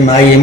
MIM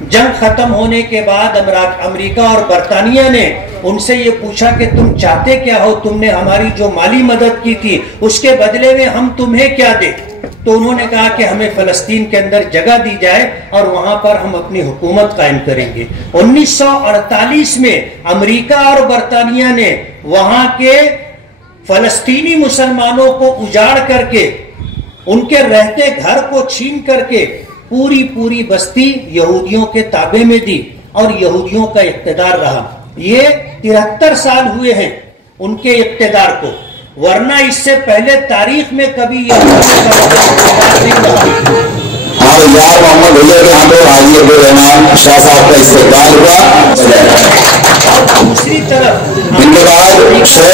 جنگ ختم ہونے کے بعد امریکہ اور برطانیہ نے ان سے یہ پوچھا کہ تم چاہتے کیا ہو, تم نے ہماری جو مالی مدد کی تھی اس کے بدلے میں ہم تمہیں کیا دیں؟ تو انہوں نے کہا کہ ہمیں فلسطین کے اندر جگہ دی جائے اور وہاں پر ہم اپنی حکومت قائم کریں گے. 1948 میں امریکہ اور برطانیہ نے وہاں کے فلسطینی مسلمانوں کو اجاڑ کر کے, ان کے رہتے گھر کو چھین کر کے پوری بستی یہودیوں کے تابع میں دی اور یہودیوں کا اقتدار رہا. یہ 73 سال ہوئے ہیں ان کے اقتدار کو, ورنہ اس سے پہلے تاریخ میں کبھی یہ اقتدار نہیں رہا. یار محمد حجر کے ہاتھوں حاجی عبدالرحمان شاہ صاحب کا استقبال ہوا. اور دوسری طرف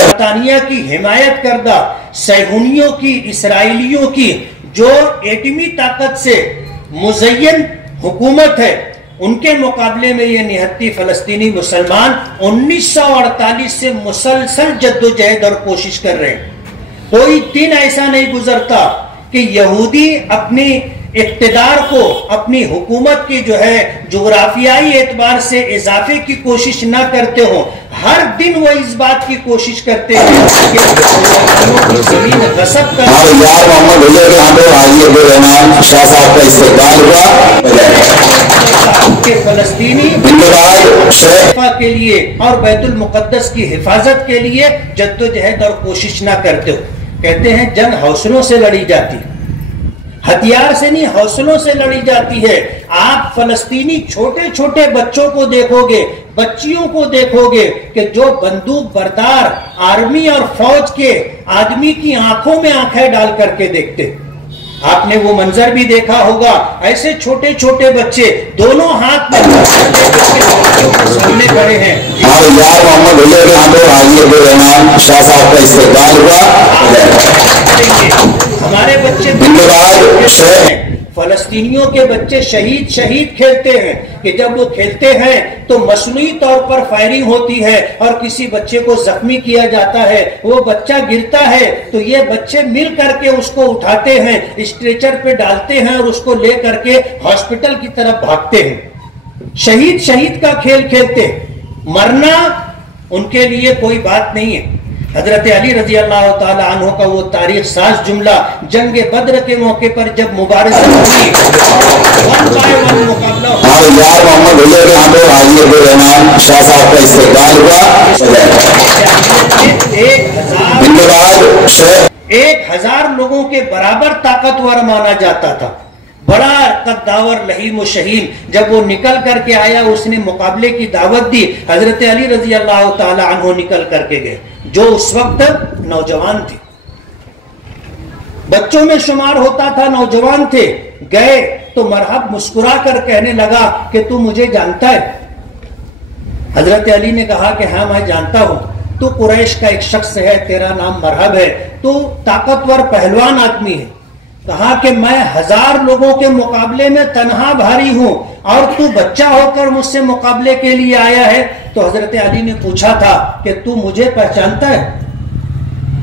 برطانیہ کی حمایت کردہ صہیونیوں کی, اسرائیلیوں کی جو ایٹمی طاقت سے مزین حکومت ہے, ان کے مقابلے میں یہ نہتی فلسطینی مسلمان 1948 سے مسلسل جدوجہد اور کوشش کر رہے ہیں. کوئی دن ایسا نہیں گزرتا کہ یہودی اپنی اقتدار کو, اپنی حکومت کی جو ہے جغرافیائی اعتبار سے اضافے کی کوشش نہ کرتے ہوں. ہر دن وہ اس بات کی کوشش کرتے ہیں کہ زمین غصب کر یار محمد حجر کے ہاتھوں حاجی عبدالرحمان شاہ صاحب کا استقبال ہوا. کہ فلسطینی کے لیے اور بیت المقدس کی حفاظت کے لیے جدوجہد اور کوشش نہ کرتے ہو. کہتے ہیں جنگ حوصلوں سے لڑی جاتی, ہتھیار سے نہیں, حوصلوں سے لڑی جاتی ہے. آپ فلسطینی چھوٹے چھوٹے بچوں کو دیکھو گے, بچیوں کو دیکھو گے کہ جو بندوق بردار آرمی اور فوج کے آدمی کی آنکھوں میں آنکھیں ڈال کر کے دیکھتے. آپ نے وہ منظر بھی دیکھا ہوگا, ایسے چھوٹے چھوٹے بچے دونوں ہاتھ میں سامنے کھڑے ہیں. یار محمد حجر کے ہاتھوں حاجی عبدالرحمان شاہ صاحب کا استقبال ہوا. ہمارے بچے فلسطینیوں کے بچے شہید کھیلتے ہیں کہ جب وہ کھیلتے ہیں تو مصنوعی طور پر فائرنگ ہوتی ہے اور کسی بچے کو زخمی کیا جاتا ہے, وہ بچہ گرتا ہے تو یہ بچے مل کر کے اس کو اٹھاتے ہیں, اسٹریچر پہ ڈالتے ہیں اور اس کو لے کر کے ہاسپٹل کی طرف بھاگتے ہیں. شہید کا کھیل کھیلتے, مرنا ان کے لیے کوئی بات نہیں ہے. حضرت علی رضی اللہ تعالی عنہ کا وہ تاریخ ساز جملہ جنگ بدر کے موقع پر جب مبارزہ ہوئی, ون بائی ون مقابلہ یار محمد حجر کے ہاتھوں حاجی عبدالرحمان شاہ صاحب کا استقبال ہوا. 1000 لوگوں کے برابر طاقتور مانا جاتا تھا, بڑا قداور لہیم و شہین. جب وہ نکل کر کے آیا, اس نے مقابلے کی دعوت دی. حضرت علی رضی اللہ تعالی عنہ نکل کر کے گئے, جو اس وقت نوجوان تھے, بچوں میں شمار ہوتا تھا, نوجوان تھے. گئے تو مرحب مسکرا کر کہنے لگا کہ تو مجھے جانتا ہے؟ حضرت علی نے کہا کہ ہاں میں جانتا ہوں, تو قریش کا ایک شخص ہے, تیرا نام مرحب ہے, تو طاقتور پہلوان آدمی ہے. کہا کہ میں 1000 لوگوں کے مقابلے میں تنہا بھاری ہوں اور تو بچہ ہو کر مجھ سے مقابلے کے لیے آیا ہے. تو حضرت علی نے پوچھا تھا کہ تو مجھے پہچانتا ہے؟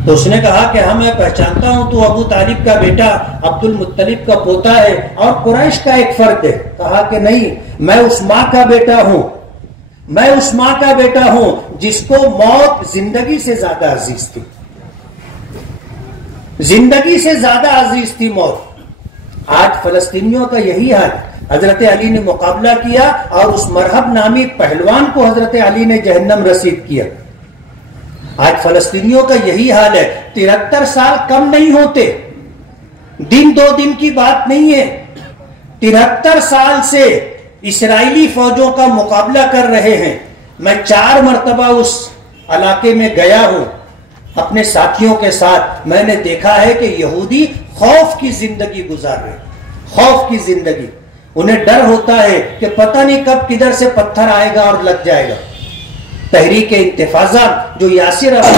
تو اس نے کہا کہ ہاں میں پہچانتا ہوں, تو ابو طالب کا بیٹا عبد المطلب کا پوتا ہے اور قریش کا ایک فرد ہے. کہا کہ نہیں, میں اس ماں کا بیٹا ہوں, میں اس ماں کا بیٹا ہوں جس کو موت زندگی سے زیادہ عزیز تھی, زندگی سے زیادہ عزیز تھی موت. آج فلسطینیوں کا یہی حال. حضرت علی نے مقابلہ کیا اور اس مرحب نامی پہلوان کو حضرت علی نے جہنم رسید کیا. آج فلسطینیوں کا یہی حال ہے. 73 سال کم نہیں ہوتے, دن دو دن کی بات نہیں ہے. 73 سال سے اسرائیلی فوجوں کا مقابلہ کر رہے ہیں. میں 4 مرتبہ اس علاقے میں گیا ہوں اپنے ساتھیوں کے ساتھ. میں نے دیکھا ہے کہ یہودی خوف کی زندگی گزار رہے, خوف کی زندگی. انہیں ڈر ہوتا ہے کہ پتہ نہیں کب کدھر سے پتھر آئے گا اور لگ جائے گا. تحریک انتفاضہ جو یاسر آج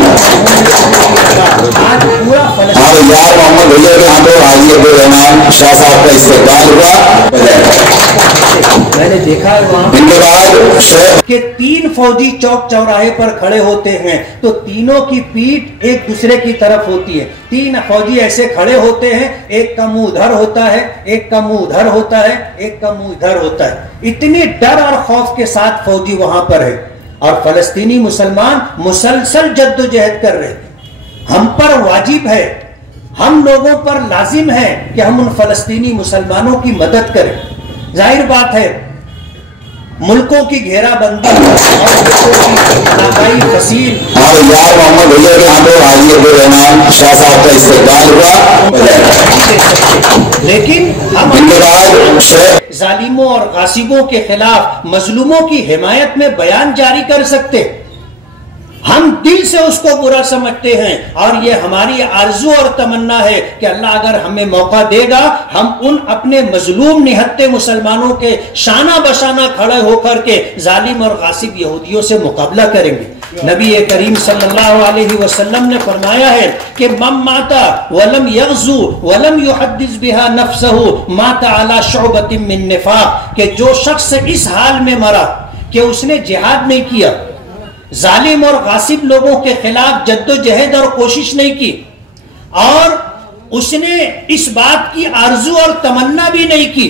پورا یار محمد حجر کے ہاتھوں حاجی عبدالرحمان شاہ صاحب کا استقبال ہوا. میں نے دیکھا ہے وہاں کہ 3 فوجی چوک چوراہے پر کھڑے ہوتے ہیں تو تینوں کی پیٹھ ایک دوسرے کی طرف ہوتی ہے. 3 فوجی ایسے کھڑے ہوتے ہیں, ایک کا منہ ادھر ہوتا ہے, ایک کا منہ ادھر ہوتا ہے, ایک کا منہ ادھر ہوتا ہے. اتنی ڈر اور خوف کے ساتھ فوجی وہاں پر ہے اور فلسطینی مسلمان مسلسل جد و جہد کر رہے. ہم پر واجب ہے, ہم لوگوں پر لازم ہے کہ ہم ان فلسطینی مسلمانوں کی مدد کریں. ظاہر بات ہے ملکوں کی گھیرا بندی اور ملکوں کی علاقائی فصیل یار محمد بھیا کے یہاں پہ حاجی عبدالرحمان شاہ صاحب کا استقبال ہوا, لیکن ہم ظالموں اور غاصبوں کے خلاف مظلوموں کی حمایت میں بیان جاری کر سکتے. ہم دل سے اس کو برا سمجھتے ہیں اور یہ ہماری آرزو اور تمنا ہے کہ اللہ اگر ہمیں موقع دے گا ہم ان اپنے مظلوم نہتے مسلمانوں کے شانہ بشانہ کھڑے ہو کر کے ظالم اور غاصب یہودیوں سے مقابلہ کریں گے. نبی کریم صلی اللہ علیہ وسلم نے فرمایا ہے کہ من مات ولم یغزو ولم یحدث بها نفسه مات على شعبۃ من نفاق, کہ جو شخص اس حال میں مرا کہ اس نے جہاد نہیں کیا, ظالم اور غاصب لوگوں کے خلاف جد و جہد اور کوشش نہیں کی, اور اس نے اس بات کی آرزو اور تمنا بھی نہیں کی,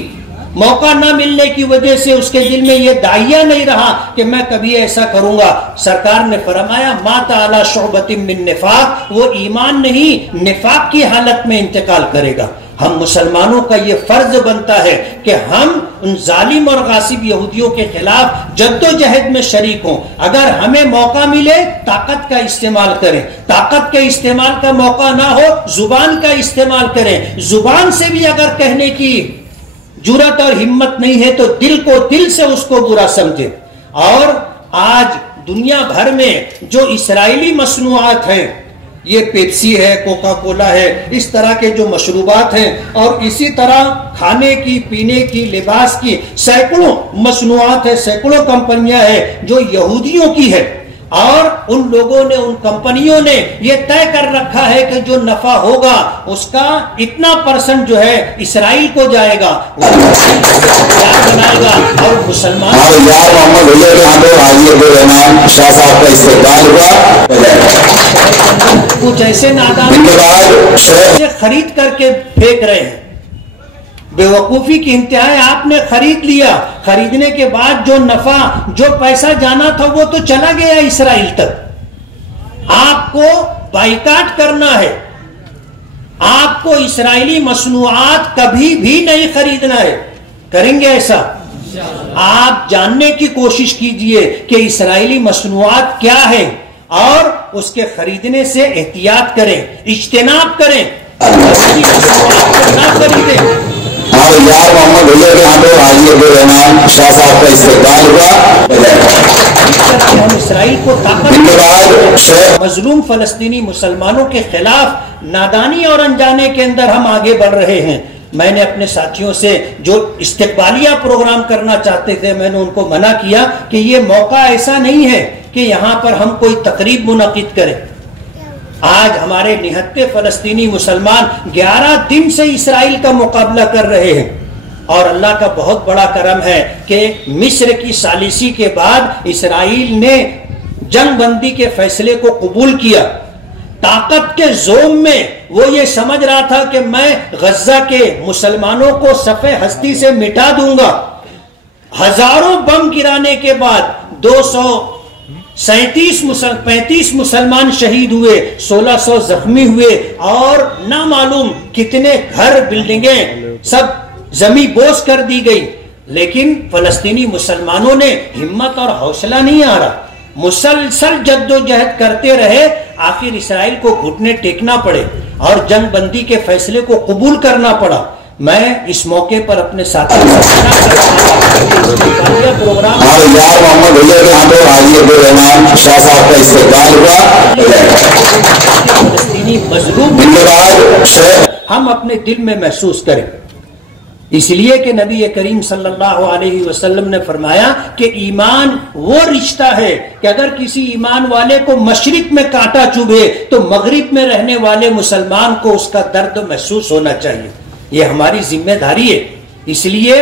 موقع نہ ملنے کی وجہ سے اس کے دل میں یہ داعیہ نہیں رہا کہ میں کبھی ایسا کروں گا. سرکار نے فرمایا مات علی شعبۃ من نفاق, وہ ایمان نہیں نفاق کی حالت میں انتقال کرے گا. ہم مسلمانوں کا یہ فرض بنتا ہے کہ ہم ان ظالم اور غاصب یہودیوں کے خلاف جد و جہد میں شریک ہوں. اگر ہمیں موقع ملے طاقت کا استعمال کریں, طاقت کے استعمال کا موقع نہ ہو زبان کا استعمال کریں. زبان سے بھی اگر کہنے کی جرات اور ہمت نہیں ہے تو دل کو دل سے اس کو برا سمجھے. اور آج دنیا بھر میں جو اسرائیلی مصنوعات ہیں, یہ پیپسی ہے, کوکا کولا ہے, اس طرح کے جو مشروبات ہیں, اور اسی طرح کھانے کی پینے کی لباس کی سینکڑوں مصنوعات ہیں, سینکڑوں کمپنیاں ہیں جو یہودیوں کی ہے, اور ان لوگوں نے ان کمپنیوں نے یہ طے کر رکھا ہے کہ جو نفع ہوگا اس کا اتنا % جو ہے اسرائیل کو جائے گا, وہ بنائے گا. اور مسلمان یار محمد بھیا کے یہاں پہ حاجی عبدالرحمان شاہ صاحب کا استقبال ہوا, کچھ ایسے نادان سے خرید کر کے پھینک رہے ہیں. بے وقوفی کی انتہا ہے. آپ نے خرید لیا, خریدنے کے بعد جو نفع جو پیسہ جانا تھا وہ تو چلا گیا اسرائیل تک. آپ کو بائیکاٹ کرنا ہے, آپ کو اسرائیلی مصنوعات کبھی بھی نہیں خریدنا ہے. کریں گے ایسا؟ آپ جاننے کی کوشش کیجئے کہ اسرائیلی مصنوعات کیا ہیں اور اس کے خریدنے سے احتیاط کریں, اجتناب کریں, مصنوعات کو نہ خریدیں. یار محمد بھیا کے یہاں پہ حاجی عبدالرحمان شاہ صاحب کا استقبال ہوا. ہم اسرائیل کو طاقت مظلوم فلسطینی مسلمانوں کے خلاف نادانی اور انجانے کے اندر ہم آگے بڑھ رہے ہیں. میں نے اپنے ساتھیوں سے جو استقبالیہ پروگرام کرنا چاہتے تھے میں نے ان کو منع کیا کہ یہ موقع ایسا نہیں ہے کہ یہاں پر ہم کوئی تقریب منعقد کریں. آج ہمارے نہتے فلسطینی مسلمان 11 دن سے اسرائیل کا مقابلہ کر رہے ہیں, اور اللہ کا بہت بڑا کرم ہے کہ مصر کی ثالثی کے بعد اسرائیل نے جنگ بندی کے فیصلے کو قبول کیا. طاقت کے زوم میں وہ یہ سمجھ رہا تھا کہ میں غزہ کے مسلمانوں کو صفحہ ہستی سے مٹا دوں گا. ہزاروں بم گرانے کے بعد 35 مسلمان شہید ہوئے, 1600 زخمی ہوئے, اور نامعلوم کتنے گھر بلڈنگیں سب زمین بوس کر دی گئی. لیکن فلسطینی مسلمانوں نے ہمت اور حوصلہ نہیں ہارا, مسلسل جد و جہد کرتے رہے. آخر اسرائیل کو گھٹنے ٹیکنا پڑے اور جنگ بندی کے فیصلے کو قبول کرنا پڑا. میں اس موقع پر اپنے ساتھی پروگرام یار محمد بھیا کے یہاں پہ حاجی عبدالرحمان شاہ صاحب کا استقبال ہوا. فلسطینی مظلوم ہم اپنے دل میں محسوس کریں, اس لیے کہ نبی کریم صلی اللہ علیہ وسلم نے فرمایا کہ ایمان وہ رشتہ ہے کہ اگر کسی ایمان والے کو مشرق میں کانٹا چبھے تو مغرب میں رہنے والے مسلمان کو اس کا درد محسوس ہونا چاہیے. یہ ہماری ذمہ داری ہے. اس لیے